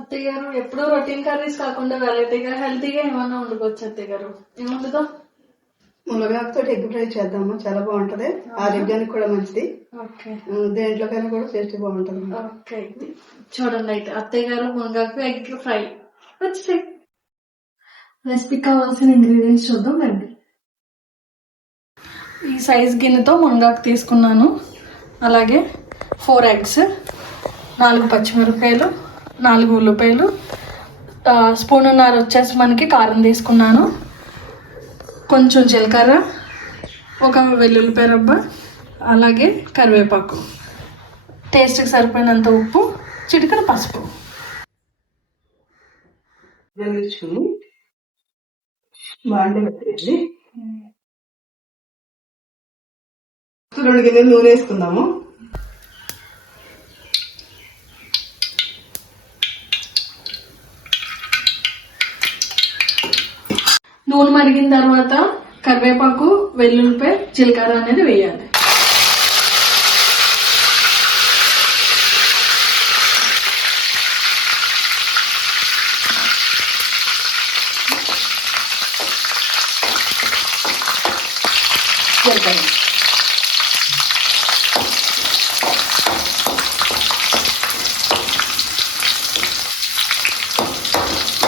అత్తయ్య గారు ఎప్పుడు రొటీన్ కర్రీస్ కాకుండా వెరైటీగా హెల్తీగా ఏమన్నా వండుకోవచ్చు అత్తయ్య గారు. ఏం వండుతాం? మునగాకుతో ఎగ్ ఫ్రై చేద్దాము, చాలా బాగుంటది. ఆరోగ్యానికి కూడా మంచిది. దేంట్లోకైనా కూడా టేస్ట్ బాగుంటది. ఓకే, చూడండి అయితే అత్తయ్య గారు మునగాకు ఎగ్ ఫ్రై వచ్చి రెసిపీ కావాల్సిన ఇంగ్రీడియంట్స్ చూద్దాం రండి. ఈ సైజ్ గిన్నెతో మునగాకు తీసుకున్నాను, అలాగే 4 eggs, 4 పచ్చిమిరపకాయలు, 4 ఉల్లిపాయలు, స్పూన్నర వచ్చేసి మనకి కారం తీసుకున్నాను, కొంచెం జీలకర్ర, 1 వెల్లుల్లిపాయ రబ్బ, అలాగే కరివేపాకు, టేస్ట్కి సరిపోయినంత ఉప్పు, చిటికెడు పసుపు. బాండి పెట్టేది 2 గిన్నెలు నూనె వేసుకుందాము. నూనె మరిగిన తర్వాత కరివేపాకు, వెల్లుల్లిపాయ, జీలకర్ర అనేది వేయాలి.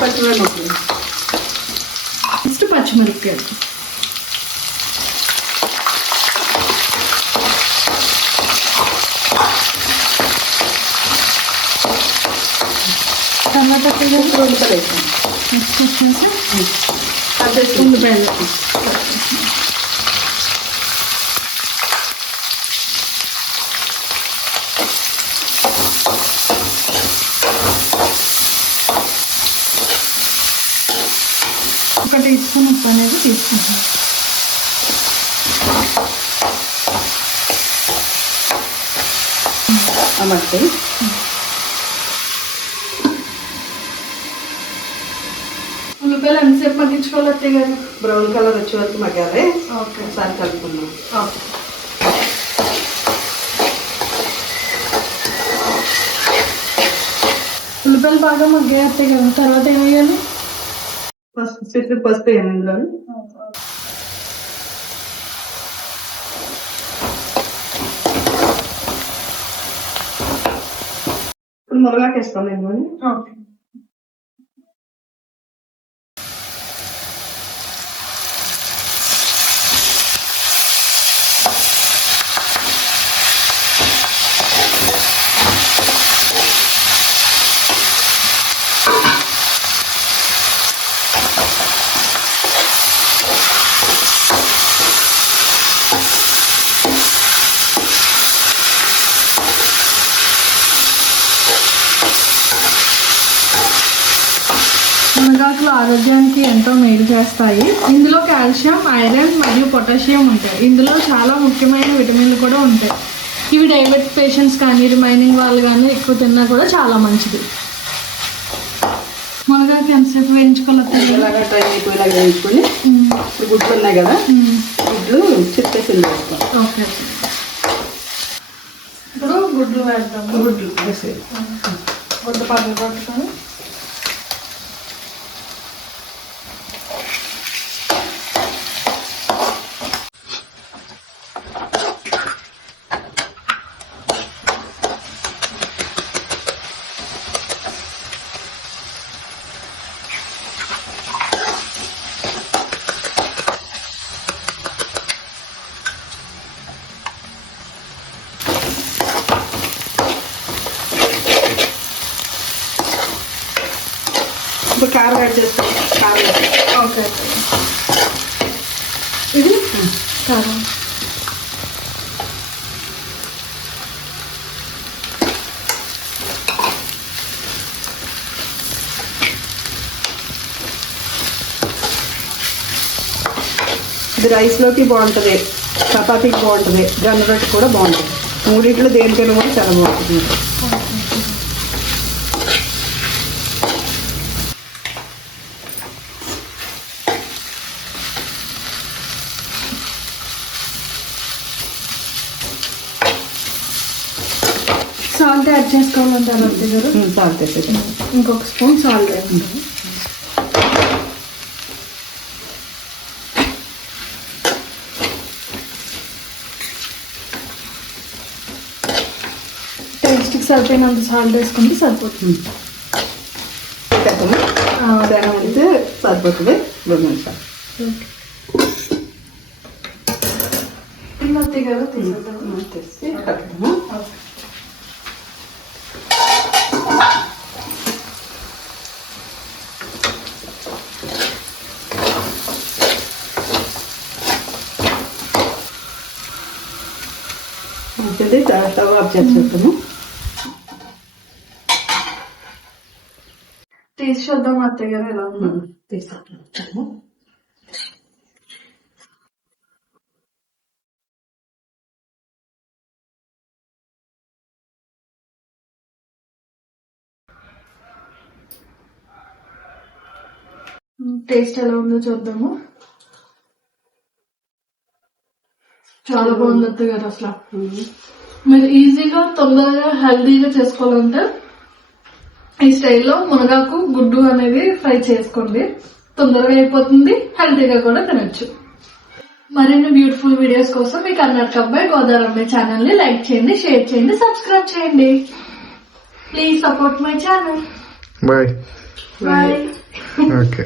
పచ్చిమిరపకాయలు, నెక్స్ట్ పచ్చిమిరపకాయలు, టమాటా ఉల్లిపాయలు వేసాను. నెక్స్ట్ వచ్చేసి ఉల్లిపాయలు. ఒక టీ స్పూన్ ఉప్పు అనేది తీసుకుంటాం. అమ్మకి ఉల్లిపాయలు ఎంతసేపు మగ్గించుకోవాలి అత్తయ్య గారు? బ్రౌన్ కలర్ వచ్చే వరకు మగ్గాలి. ఓకే, ఒకసారి కలుపుకుందాం. ఓకే. ఉల్లిపాయలు బాగా మగ్గాయి అత్తయ్య గారు, తర్వాత ఏం వేయాలి? పసుపు వేయండి ఇందులో. ఇప్పుడు మునగాకు వేస్తాం నేను. ఓకే. మునగాకులు ఆరోగ్యానికి ఎంతో మేలు చేస్తాయి. ఇందులో కాల్షియం, ఐరన్ మరియు పొటాషియం ఉంటాయి. ఇందులో చాలా ముఖ్యమైన విటమిన్లు కూడా ఉంటాయి. ఇవి డయాబెటిక్ పేషెంట్స్ కానీ రిమైనింగ్ వాళ్ళు కానీ ఎక్కువ తిన్నా కూడా చాలా మంచిది. మునగాకు ఎంతసేపు వేయించుకోవాలి? ఇలాగా డ్రై అయిపోయేలాగా వేయించుకొని ఇప్పుడు గుడ్లు ఉన్నాయి కదా, గుడ్లు చిప్పేసి వేస్తాం. ఓకే, ఇప్పుడు గుడ్లు వేద్దాం. గుడ్లు వేసి గుడ్డు పక్కన పట్టుకొని ఇప్పుడు కారం యాడ్ చేస్తాం. కారం ఓకే, ఇది కారం. ఇది రైస్లోకి బాగుంటుంది, చపాతీకి బాగుంటుంది, జొన్న రొట్టె కూడా బాగుంటుంది. మూడింట్లో దేనికైనా కూడా చాలా బాగుంటుంది. సాల్ట్ యాడ్ చేసుకోవాలంటారు అత్తయ్య గారు? సాల్ట్ వేసేది. ఇంకొక స్పూన్ సాల్ట్ వేస్తాను. టేస్ట్కి సరిపోయినంత సాల్ట్ వేసుకుంటే సరిపోతుంది. ధనం అయితే సరిపోతుంది. 2 నిమిషాలు. అత్తయ్య గారు తీసేద్దాం. తీసి కలుపుదాము. స్టవ్ ఆఫ్ చేసేద్దాము. తీసి చూద్దాం అత్తయ్య గారు ఎలా ఉందో. తీసుకుంటాము. టేస్ట్ ఎలా ఉందో చూద్దాము. చాలా బాగుంది అత్తయ్య గారు. అసలు మీరు ఈజీగా తొందరగా హెల్దీగా చేసుకోవాలంటే ఈ స్టైల్లో మునగాకు గుడ్డు అనేది ఫ్రై చేసుకోండి. తొందరగా అయిపోతుంది, హెల్తీగా కూడా తినొచ్చు. మరిన్ని బ్యూటిఫుల్ వీడియోస్ కోసం మీ కర్ణాటక అబ్బాయి గోదావరి అమ్మాయి ఛానల్ ని లైక్ చేయండి, షేర్ చేయండి, సబ్స్క్రైబ్ చేయండి. Please support my channel. Bye. Bye. Okay.